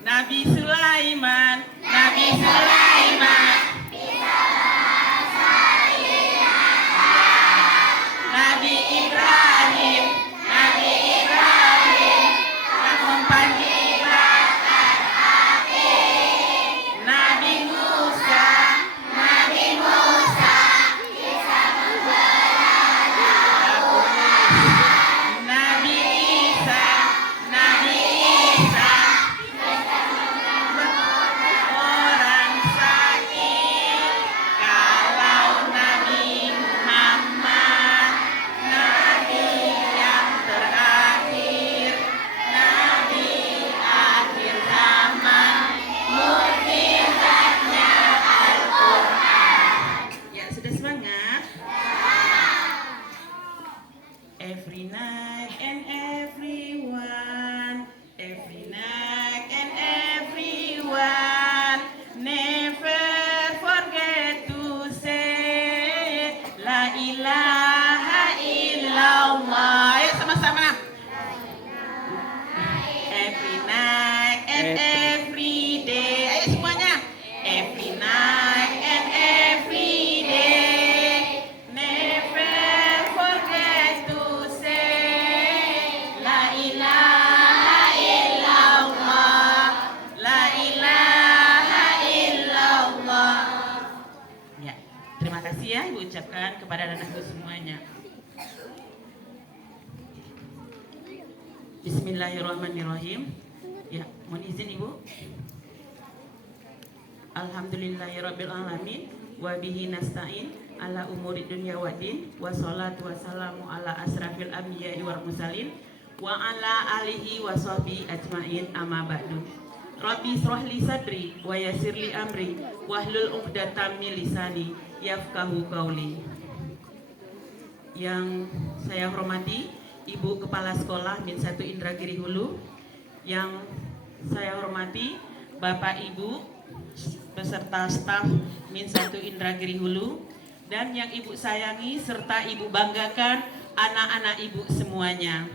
Nabi Sulaiman, Nabi Sulaiman. Nabi Ibrahim, Nabi Ibrahim. Namun panjibatan hati. Nabi Musa, Nabi Musa. Nabi Isa, Nabi Isa. Orang sakit. Kalau Nabi Muhammad, Nabi yang terakhir, Nabi akhir zaman, mukjizatnya Al-Quran. Ya, sudah semangat? Every night and everyone, every night and everyone, never forget to say La ilaha illallah. Ayo sama-sama. Every night and every day. Ayo semuanya. Every night and every day. Never forget to say La ilaha illallah. La ilaha illallah. Ya, terima kasih ya Ibu ucapkan kepada anak-anakku semuanya. Bismillahirrahmanirrahim. Ya, mohon izin Ibu. Alhamdulillahirabbil alamin wa bihi nasta'in ala umuri dunya waddin wa sholatu wassalamu ala asrafil anbiya'i wal mursalin wa ala alihi wa sahbihi ajmain amma ba'du. Rabbi shrah li sadri wa yassir li amri wahlul 'uqdatam min lisani yafqahu qawli. Yang saya hormati Ibu Kepala Sekolah Min 1 Indragiri Hulu, yang saya hormati Bapak Ibu beserta staf Min 1 Indragiri Hulu, dan yang Ibu sayangi serta Ibu banggakan anak-anak Ibu semuanya.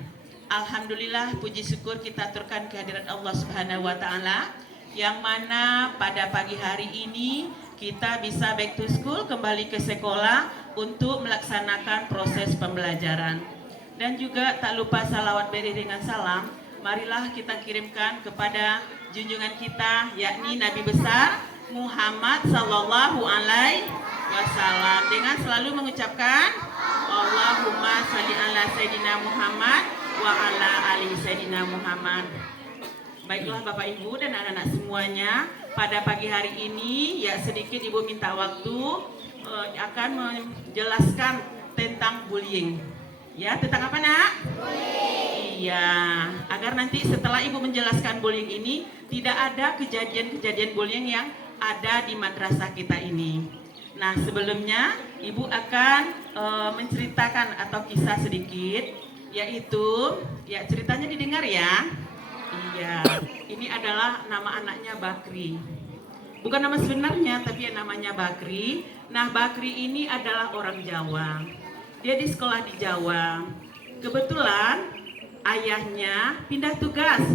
Alhamdulillah, puji syukur kita aturkan kehadirat Allah Subhanahu wa taala, yang mana pada pagi hari ini kita bisa back to school, kembali ke sekolah untuk melaksanakan proses pembelajaran. Dan juga tak lupa salawat beriringan salam, marilah kita kirimkan kepada junjungan kita, yakni Nabi besar Muhammad sallallahu alaihi wasallam, dengan selalu mengucapkan Allahumma shalli ala sayyidina Muhammad wa ala ali sayyidina Muhammad. Baiklah Bapak Ibu dan anak-anak semuanya, pada pagi hari ini ya sedikit Ibu minta waktu akan menjelaskan tentang bullying. Ya, tentang apa nak? Bullying. Iya, agar nanti setelah Ibu menjelaskan bullying ini tidak ada kejadian-kejadian bullying yang ada di madrasah kita ini. Nah, sebelumnya Ibu akan menceritakan atau kisah sedikit, yaitu ya ceritanya didengar ya. Iya, ini adalah nama anaknya Bakri. Bukan nama sebenarnya, tapi namanya Bakri. Nah, Bakri ini adalah orang Jawa. Dia di sekolah di Jawa. Kebetulan ayahnya pindah tugas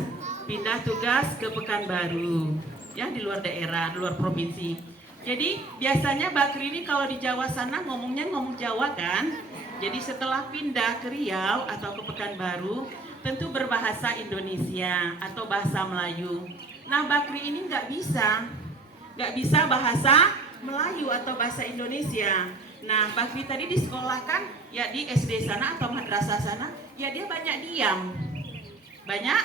ke Pekanbaru, ya di luar daerah, di luar provinsi. Jadi biasanya Bakri ini kalau di Jawa sana ngomong Jawa kan. Jadi setelah pindah ke Riau atau ke Pekanbaru, tentu berbahasa Indonesia atau bahasa Melayu. Nah, Bakri ini nggak bisa bahasa Melayu atau bahasa Indonesia. Nah, Bakri tadi di sekolah kan, ya di SD sana atau madrasah sana, ya dia banyak diam. Banyak?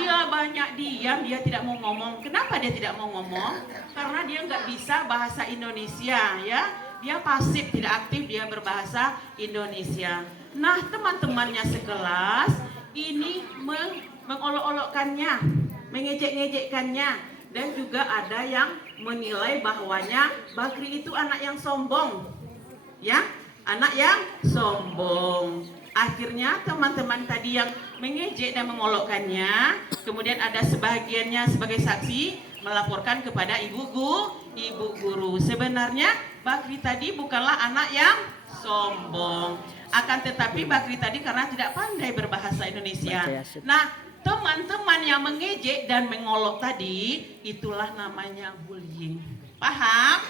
Iya, banyak diam, dia tidak mau ngomong. Kenapa dia tidak mau ngomong? Karena dia nggak bisa bahasa Indonesia, ya. Dia pasif, tidak aktif, dia berbahasa Indonesia. Nah, teman-temannya sekelas ini mengolok-olokkannya, mengejek-ngejekkannya, dan juga ada yang menilai bahwanya Bakri itu anak yang sombong, ya, anak yang sombong. Akhirnya teman-teman tadi yang mengejek dan mengolokkannya, kemudian ada sebagiannya sebagai saksi melaporkan kepada ibu guru. Sebenarnya Bakri tadi bukanlah anak yang sombong, akan tetapi Bakri tadi karena tidak pandai berbahasa Indonesia. Nah, teman-teman yang mengejek dan mengolok tadi, itulah namanya bullying. Paham?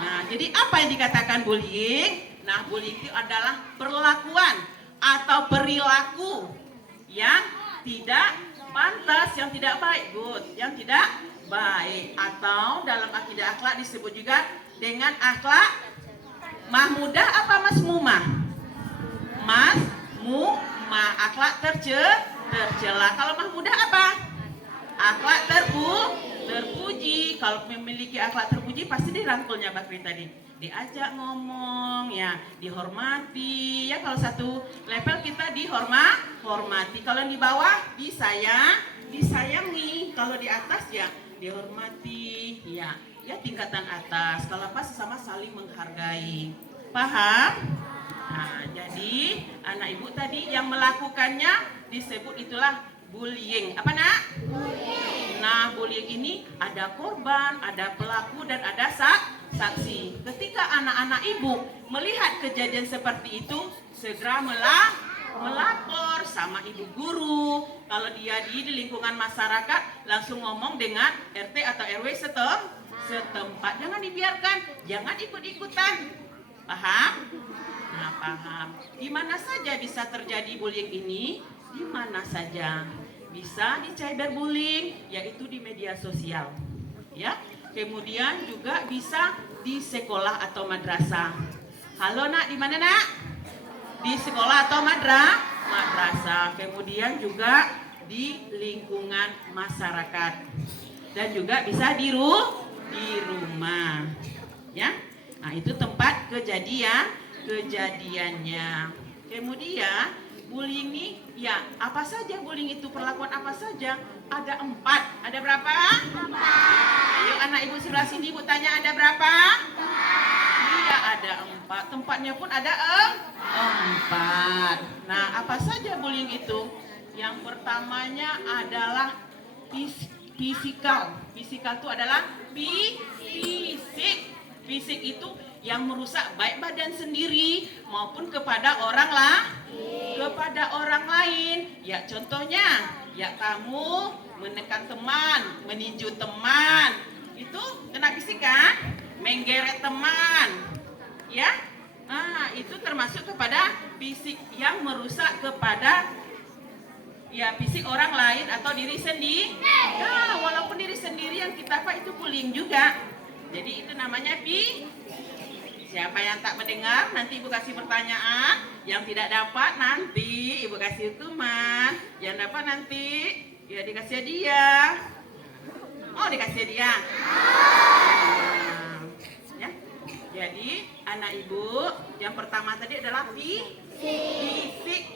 Nah, jadi apa yang dikatakan bullying? Nah, bullying itu adalah perlakuan atau perilaku yang tidak pantas, yang tidak baik, yang tidak baik, atau dalam akidah akhlak disebut juga dengan akhlak mahmudah apa masmumah? Masmumah, akhlak tercela. Kalau mahmudah apa? Akhlak terpuji. Kalau memiliki akhlak terpuji pasti dirangkulnya Bakri tadi. Diajak ngomong, ya, dihormati. Ya, kalau satu level kita dihormati. Kalau di bawah disayangi. Kalau di atas ya dihormati. Ya tingkatan atas. Kalau apa sesama saling menghargai. Paham? Nah, jadi anak ibu tadi yang melakukannya disebut itulah bullying. Apa nak? Bullying. Nah, bullying ini ada korban, ada pelaku, dan ada saksi. Ketika anak-anak ibu melihat kejadian seperti itu, segera melapor sama ibu guru. Kalau dia di lingkungan masyarakat, langsung ngomong dengan RT atau RW setempat. Jangan dibiarkan, jangan ikut-ikutan. Paham? Nah, paham. Di mana saja bisa terjadi bullying ini? Di mana saja bisa di cyberbullying, yaitu di media sosial. Ya. Kemudian juga bisa di sekolah atau madrasah. Halo nak, di mana nak? Di sekolah atau madrasah. Kemudian juga di lingkungan masyarakat. Dan juga bisa di rumah. Ya. Nah, itu tempat kejadiannya. Kemudian bullying ini, ya apa saja bullying itu, perlakuan apa saja? Ada 4. Ada berapa? 4. Ayo anak ibu sebelah sini, ibu tanya ada berapa? 4. Iya, ada 4. Tempatnya pun ada 4. Nah, apa saja bullying itu? Yang pertamanya adalah fisikal. Fisikal itu adalah fisik. Fisik itu yang merusak baik badan sendiri maupun kepada orang lain. Ya, contohnya, ya kamu menekan teman, meninju teman, itu kena fisik kan? Menggeret teman, ya. Nah, itu termasuk kepada fisik yang merusak kepada ya fisik orang lain atau diri sendiri. Nah, walaupun diri sendiri yang kita apa itu bullying juga. Jadi itu namanya siapa yang tak mendengar nanti ibu kasih pertanyaan, yang tidak dapat nanti ibu kasih hukuman, yang dapat nanti ya dikasih dia. Oh, dikasih dia. Ya. Jadi anak ibu yang pertama tadi adalah fisik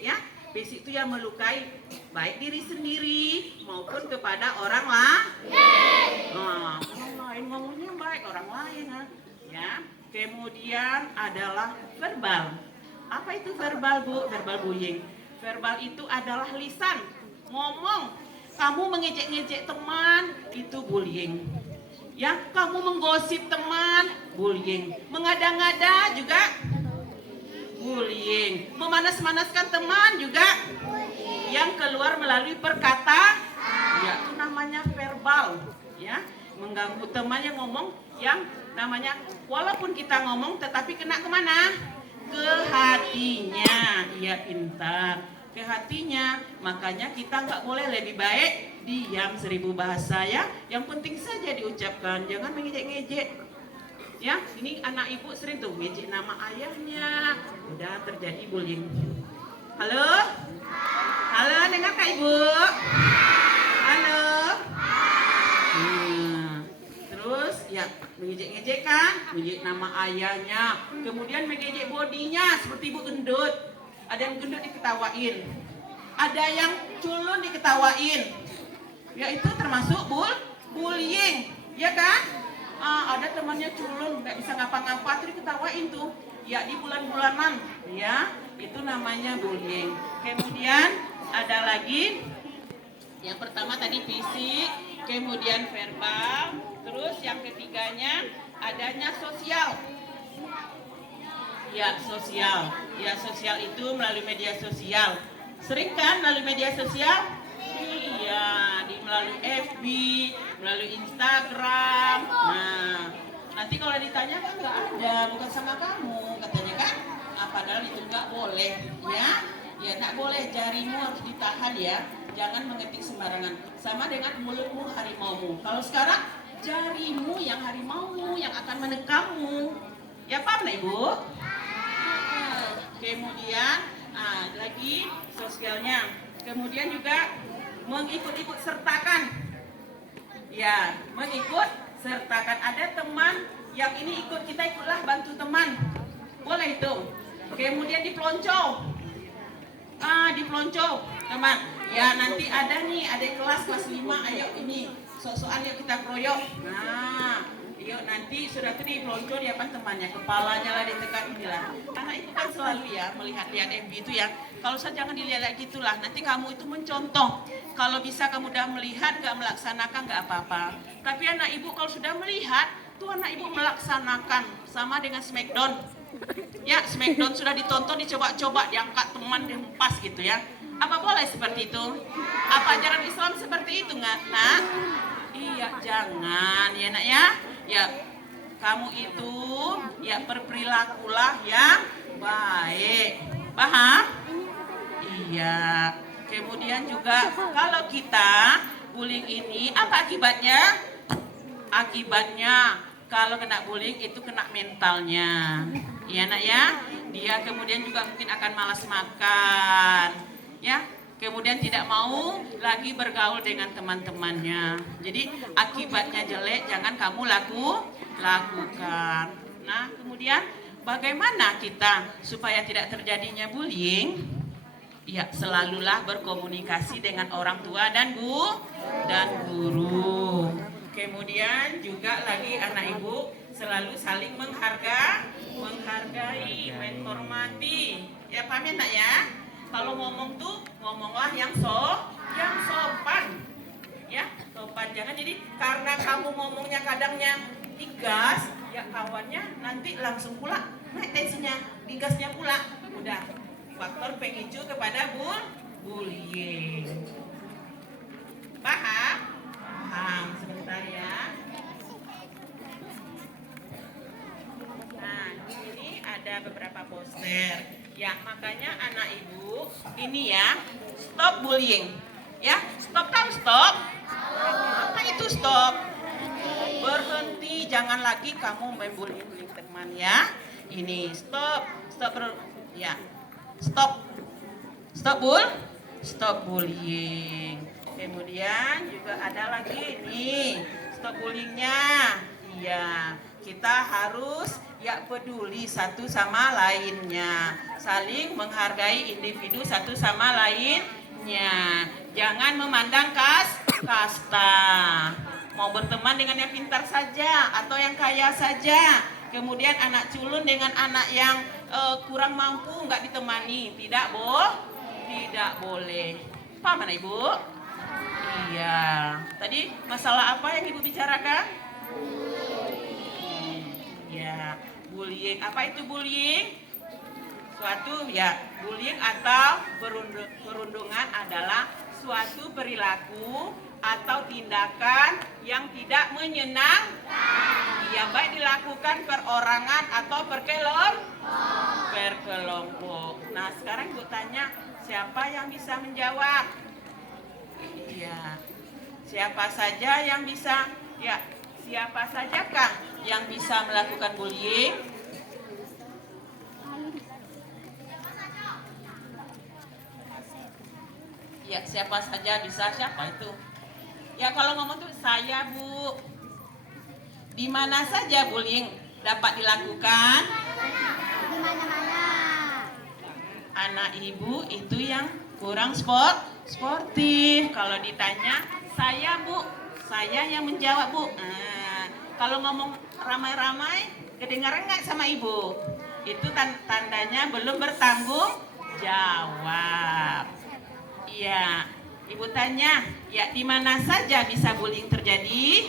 ya. Fisik itu yang melukai baik diri sendiri maupun kepada orang lain. Orang lain ngomongnya baik orang lain, ya. Kemudian adalah verbal. Apa itu verbal, Bu? Verbal bullying. Verbal itu adalah lisan, ngomong. Kamu mengejek-ngejek teman, itu bullying. Ya, kamu menggosip teman, bullying. Mengada-ngada juga bullying. Memanas-manaskan teman juga bullying. Yang keluar melalui perkataan, ya itu namanya verbal, ya. Mengganggu teman yang ngomong, yang namanya walaupun kita ngomong tetapi kena kemana? Ke hatinya. Iya, pintar. Ke hatinya. Makanya kita nggak boleh, lebih baik diam 1000 bahasa, ya. Yang penting saja diucapkan, jangan mengejek-ngejek. Ya, ini anak ibu sering tuh ngejek nama ayahnya, udah terjadi bullying. Halo? Halo, dengar kak ibu? Halo? Terus ya mengejek-ngejek kan, mengejek nama ayahnya, kemudian mengejek bodinya seperti ibu gendut. Ada yang gendut diketawain, ada yang culun diketawain. Ya itu termasuk bullying, ya kan? Ada temannya culun, nggak bisa ngapa-ngapa, terus diketawain tuh. Ya di bulan-bulanan, ya itu namanya bullying. Kemudian ada lagi, yang pertama tadi fisik, kemudian verbal, terus yang ketiganya adanya sosial. Ya sosial, ya sosial itu melalui media sosial. Sering kan melalui media sosial? Iya, melalui FB, melalui Instagram. Nah, nanti kalau ditanya kan nggak ada, bukan sama kamu, katanya kan? Padahal itu nggak boleh, ya. Ya nggak boleh, jarimu harus ditahan ya. Jangan mengetik sembarangan. Sama dengan mulutmu harimaumu. Kalau sekarang jarimu yang harimaumu yang akan menekangmu. Ya paham lah Ibu? Kemudian lagi sosialnya. Kemudian juga mengikut-ikut sertakan. Ya, mengikut sertakan. Ada teman yang ini ikut, kita ikutlah bantu teman. Boleh itu. Kemudian dipelonco. Dipelonco, teman. Ya, nanti ada nih, ada kelas 5, ayo ini. Sok-sokan yuk kita kroyok. Nah, yuk nanti sudah tuh dipelonco di depan temannya, kepalanya lah ditekan inilah. Karena itu kan selalu ya melihat-lihat FB itu ya. Kalau saya jangan dilihat gitulah, nanti kamu itu mencontoh. Kalau bisa kamu udah melihat gak melaksanakan gak apa-apa. Tapi anak ibu kalau sudah melihat, tuh anak ibu melaksanakan. Sama dengan Smackdown. Ya, Smackdown sudah ditonton, dicoba-coba, diangkat teman, dihempas gitu ya. Apa boleh seperti itu? Apa ajaran Islam seperti itu nggak, nak? Iya, jangan ya nak ya. Ya, kamu itu ya berperilakulah yang baik. Paham? Iya. Kemudian juga kalau kita bullying ini apa akibatnya? Akibatnya kalau kena bullying itu kena mentalnya. Iya nak ya. Dia kemudian juga mungkin akan malas makan. Ya, kemudian tidak mau lagi bergaul dengan teman-temannya. Jadi akibatnya jelek, jangan kamu lakukan. Nah, kemudian bagaimana kita supaya tidak terjadinya bullying? Ya, selalulah berkomunikasi dengan orang tua dan guru. Kemudian juga lagi anak ibu selalu saling menghargai, menghormati. Ya, paham ya nak ya? Kalau ngomong tuh ngomonglah yang sopan. Ya, sopan. Jangan jadi karena kamu ngomongnya kadangnya digas, ya kawannya nanti langsung pula naik tensinya, digasnya pula. Udah faktor pemicu kepada bullying. Paham? Paham. Sebentar ya. Nah, ini ada beberapa poster. Ya, makanya anak ibu ini ya, stop bullying. Ya, stop tahu stop? Apa itu stop? Berhenti, jangan lagi kamu membuli teman ya. Ini stop ya. Stop bullying. Kemudian juga ada lagi nih, stop bullyingnya. Iya, kita harus ya peduli satu sama lainnya, saling menghargai individu satu sama lainnya. Jangan memandang kasta. Mau berteman dengan yang pintar saja atau yang kaya saja. Kemudian anak culun dengan anak yang kurang mampu nggak ditemani, tidak boleh. Paham mana ibu? Iya. Tadi masalah apa yang ibu bicarakan? Ya, bullying. Apa itu bullying? Bullying atau perundungan adalah suatu perilaku atau tindakan yang tidak menyenangkan. Yang baik dilakukan perorangan atau berkelompok. Nah, sekarang ibu tanya, siapa yang bisa menjawab? Iya. Siapa saja yang bisa? Ya, siapa sajakah yang bisa melakukan bullying? Ya, siapa saja bisa. Siapa itu? Ya, kalau ngomong tuh saya, Bu. Di mana saja bullying dapat dilakukan? Di mana-mana. Anak ibu itu yang kurang sportif. Kalau ditanya, saya, Bu. Saya yang menjawab, Bu. Kalau ngomong ramai-ramai, kedengaran nggak sama ibu? Itu tandanya belum bertanggung jawab. Iya, ibu tanya, ya di mana saja bisa bullying terjadi?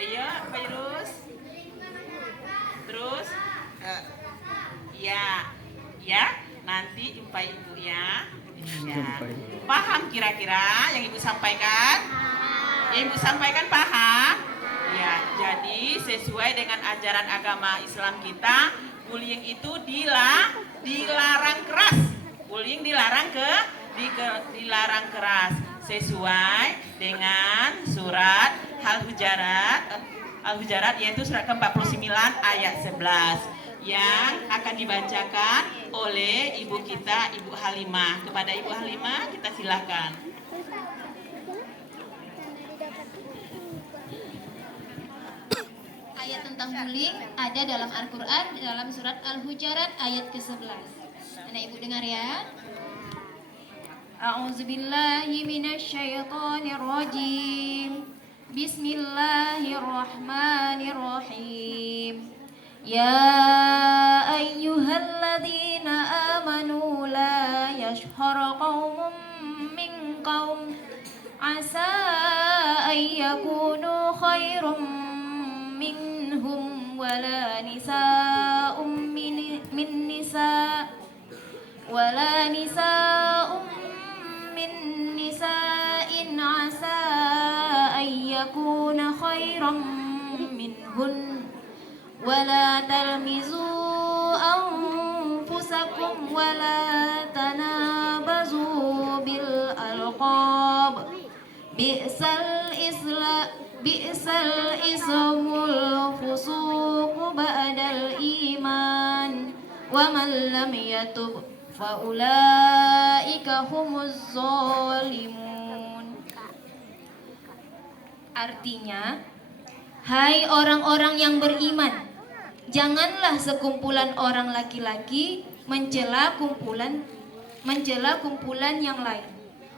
Ayo, Virus. Terus, ya ya. Nanti jumpai Ibu ya. Ya. Paham kira-kira yang Ibu sampaikan? Yang Ibu sampaikan paham? Ya, jadi sesuai dengan ajaran agama Islam kita, bullying itu dilarang keras. Bullying dilarang dilarang keras sesuai dengan surat Al-Hujarat yaitu surat ke-49 ayat 11 yang akan dibacakan oleh ibu kita, Ibu Halimah. Kepada Ibu Halimah kita silakan. Ayat tentang bullying ada dalam Al-Quran dalam surat Al-Hujarat ayat ke-11. Anak ibu dengar ya. A'udzubillahi minasyaitonirrajim. Bismillahirrahmanirrahim. Ya ayyuhalladzina amanu la yashhar qaumun min qaum asa ayyakunu khairum minhum wala nisa'um min nisa' wala nisa'um min nisa'in asa ayyakuna khairam minhun wala talmizu anfusakum wala tanabazu bil alqab bi'sal ismul fusuq ba'dal iman wa man lam yatub fa ulaika humuz zalimun. Artinya, hai orang-orang yang beriman, janganlah sekumpulan orang laki-laki mencela kumpulan yang lain.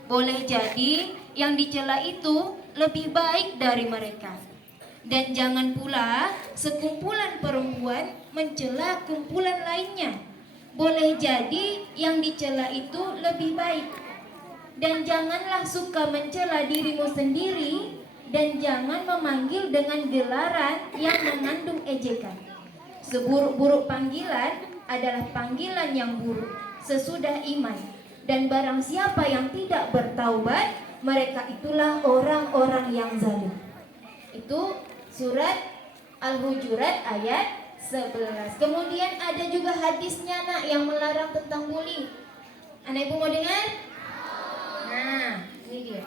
Boleh jadi yang dicela itu lebih baik dari mereka. Dan jangan pula sekumpulan perempuan mencela kumpulan lainnya. Boleh jadi yang dicela itu lebih baik. Dan janganlah suka mencela dirimu sendiri, dan jangan memanggil dengan gelaran yang mengandung ejekan. Seburuk-buruk panggilan adalah panggilan yang buruk sesudah iman. Dan barang siapa yang tidak bertaubat, mereka itulah orang-orang yang zalim. Itu surat Al-Hujurat ayat 11. Kemudian ada juga hadisnya nak yang melarang tentang bullying. Anak ibu mau dengar? Nah, ini dia.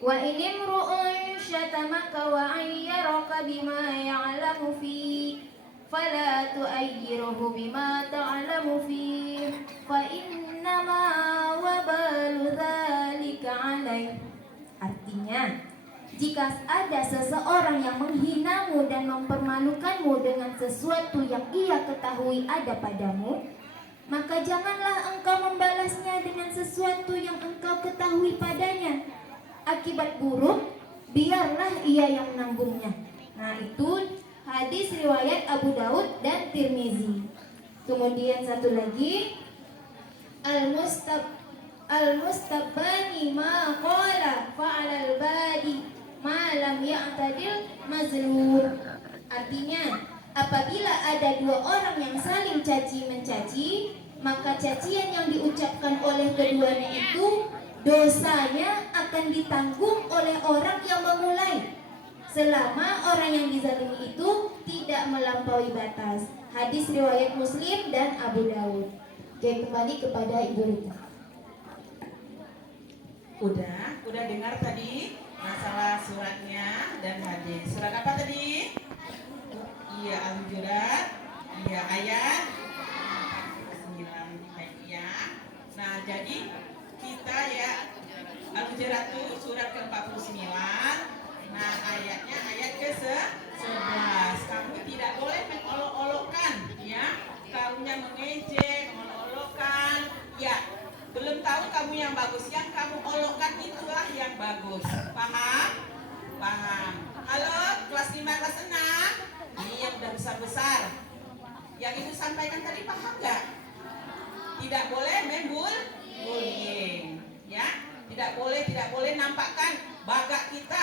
Wa inimru'un syatamaka wa ayyaraka bima ya'lamu fi fala tu'ayyiruhu bima ta'lamu fi fa innama wabalu dzalika 'alaih. Artinya, jika ada seseorang yang menghinamu dan mempermalukanmu dengan sesuatu yang ia ketahui ada padamu, maka janganlah engkau membalasnya dengan sesuatu yang engkau ketahui padanya. Akibat buruk, biarlah ia yang menanggungnya. Nah, itu hadis riwayat Abu Daud dan Tirmizi. Kemudian satu lagi, Al-mustabani ma qala fa'alal badi ma lam ya'tadil mazlur. Artinya, apabila ada dua orang yang saling caci-mencaci, maka cacian yang diucapkan oleh keduanya itu dosanya akan ditanggung oleh orang yang memulai, selama orang yang dizalimi itu tidak melampaui batas. Hadis riwayat Muslim dan Abu Daud. Jadi kembali kepada Ibu Rita. Udah dengar tadi masalah suratnya dan hadis. Surat apa tadi? Iya, Al-Hujurat. Iya, ayat 9 ya. Nah, jadi kita ya Al-Hujurat itu surat ke-49. Nah, ayatnya ayat ke-11. Kamu tidak boleh mengolok-olokkan ya. Kamunya mengejek, mengolok-olokkan. Ya, belum tahu kamu yang bagus, yang kamu olokkan itulah yang bagus. Paham? Paham. Halo, kelas 5, kelas 6. Ini yang udah besar-besar. Yang ibu sampaikan tadi paham nggak? Tidak boleh bullying, ya. Tidak boleh nampakkan bagak kita,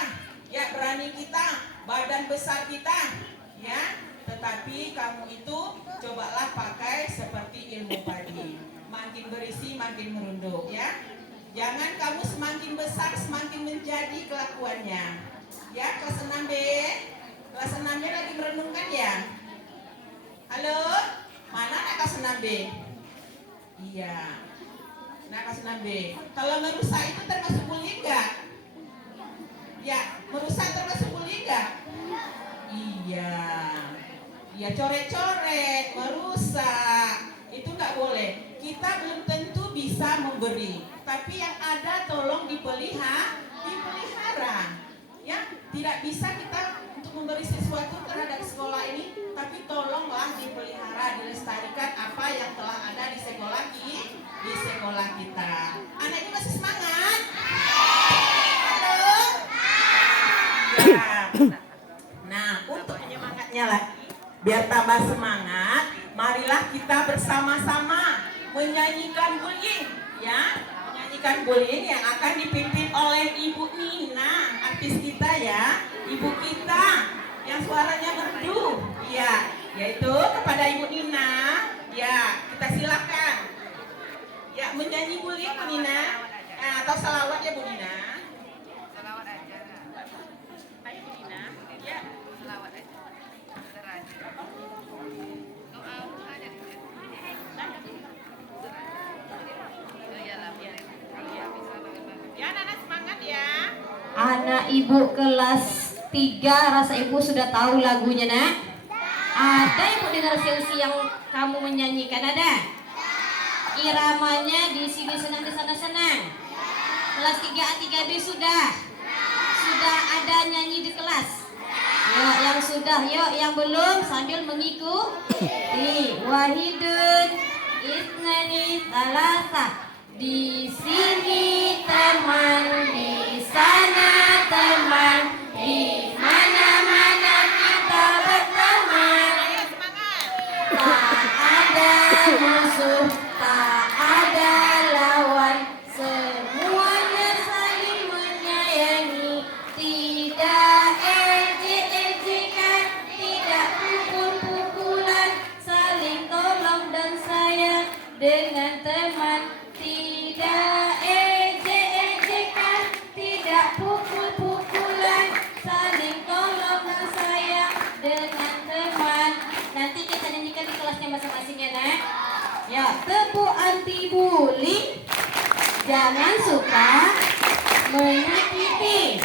ya, berani kita, badan besar kita, ya. tetapi kamu itu cobalah pakai seperti ilmu padi. Makin berisi makin merunduk ya. Jangan kamu semakin besar semakin menjadi kelakuannya. Ya, kelas 6B. Kelas 6B lagi merenungkan ya? Halo? Mana anak kelas 6B? Iya. Nah, kelas 6B. Kalau merusak itu termasuk bullying enggak? Ya, merusak termasuk bullying enggak? Iya. Ya, coret-coret, merusak. Itu enggak boleh. Kita belum tentu bisa memberi, tapi yang ada tolong dipelihara. Ya, tidak bisa kita untuk memberi sesuatu terhadap sekolah ini, tapi tolonglah dipelihara, dilestarikan apa yang telah ada di sekolah kita. Anak ini masih semangat? Halo? Ya. Nah, untuk penyemangatnya lah, biar tambah semangat, marilah kita bersama-sama menyanyikan bullying, ya, menyanyikan bullying yang akan dipimpin oleh Ibu Nina, artis kita ya, ibu kita yang suaranya merdu, ya, yaitu kepada Ibu Nina, ya, kita silakan, ya, menyanyi bullying Bu Nina, atau salawat ya Bu Nina. Salawat aja. Ayo Bu Nina, ya, salawat aja. Ya, anak semangat ya. Anak ibu kelas 3, rasa ibu sudah tahu lagunya nak? Ada ibu dengar silsi yang kamu menyanyikan ada? Iramanya di sini senang di sana senang. Kelas 3A 3B sudah ada nyanyi di kelas. Yuk yang sudah, yuk yang belum sambil mengikuti. Wahidun isnani salasa. Di sini teman, di sana teman, di mana-mana kita berteman. Tak ada musuh, tak ada lawan, semuanya saling menyayangi. Tidak ejek-ejekan, tidak pukul-pukulan, saling tolong dan sayang dengan teman. Tidak ejek-ejekan, tidak pukul-pukulan, saling tolong dan sayang dengan teman. Nanti kita nyanyikan di kelasnya masing-masing ya nak. Ya, tebu anti bully, jangan suka menyakiti,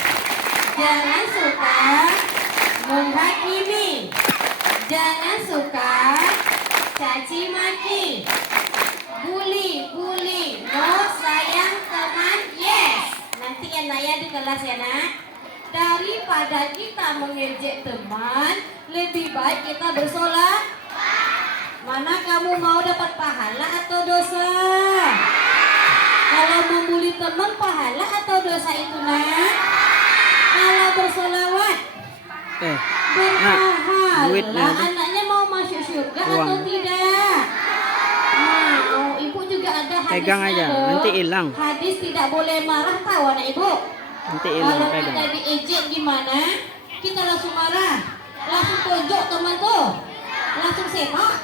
jangan suka menghakimi, jangan suka caci maki. Bully, no sayang teman, yes. Nanti ya Naya di kelas ya nak. Daripada kita mengejek teman, lebih baik kita bersolat. Mana kamu mau dapat pahala atau dosa? Kalau membuli teman pahala atau dosa itu nak? Kalau bersolawat berpahala, anaknya mau masuk surga atau tidak? Mau, ibu juga ada hadisnya. Pegang aja, loh. nanti hilang. Hadis tidak boleh marah, tahu anak ibu? Nanti hilang, Kalau pegang. kita diejek gimana? Kita langsung marah, langsung tonjok teman tuh, langsung sepak.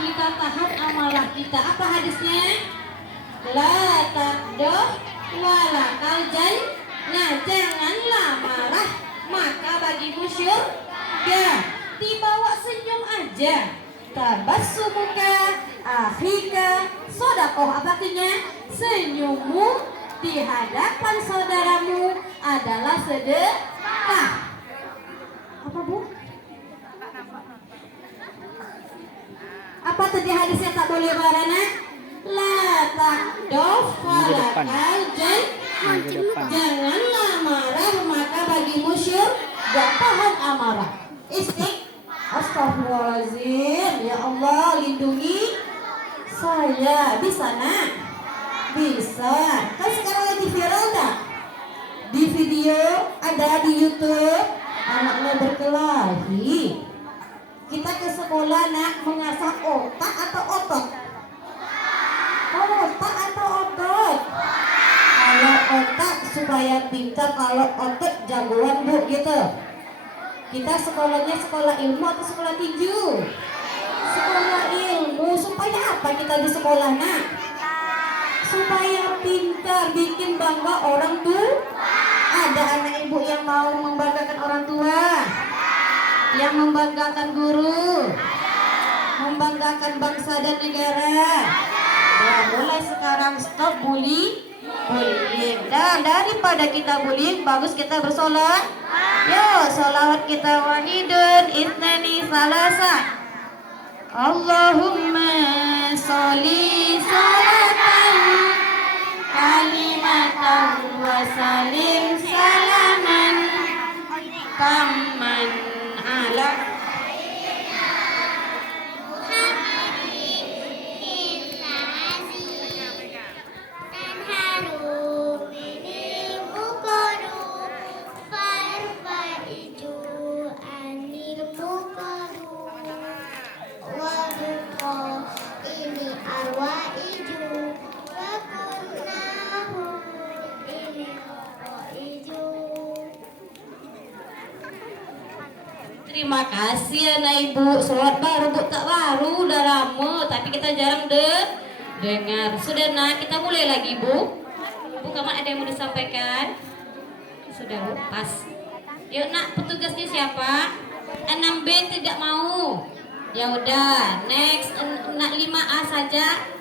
Kita tahan amarah kita. Apa hadisnya? La takdoh wala kaljan. Nah, janganlah marah, maka bagimu syurga. Dibawa senyum aja. Tabassumuka akhika sodakoh, apa artinya? Senyummu di hadapan saudaramu adalah sedekah. Apa bu? Apa tadi hadisnya tak boleh marah nak? La takdof wala kaljan. Janganlah marah, maka bagimu syurga. Tahan amarah. Astagfirullahaladzim. Ya Allah, lindungi saya. Bisa nak? Bisa. Kan sekarang lagi viral tak? Di video ada di YouTube, anaknya berkelahi. Kita ke sekolah nak, mengasah otak atau otot? Otak atau otot? Kalau otak supaya pintar, kalau otot jagoan bu gitu. Kita sekolahnya sekolah ilmu atau sekolah tinju? Sekolah ilmu. Supaya apa kita di sekolah, nak? Supaya pintar, bikin bangga orang tua. Ada anak ibu yang mau membanggakan orang tua, yang membanggakan guru, membanggakan bangsa dan negara. Nah, mulai sekarang stop bullying. Dan daripada kita bullying, bagus kita bersolat. Yo, sholawat kita wahidun itnani salasa. Allahumma sholli sholatan kalimatan wa salim salaman kaman ala Terima kasih ya Nak Ibu. Sholat baru bu tak baru udah lama, tapi kita jarang dengar. Sudah Nak, kita mulai lagi Bu. Bu, kamu ada yang mau disampaikan? Sudah Bu, pas. Yuk Nak, petugasnya siapa? 6B tidak mau. Ya udah, next Nak 5A saja.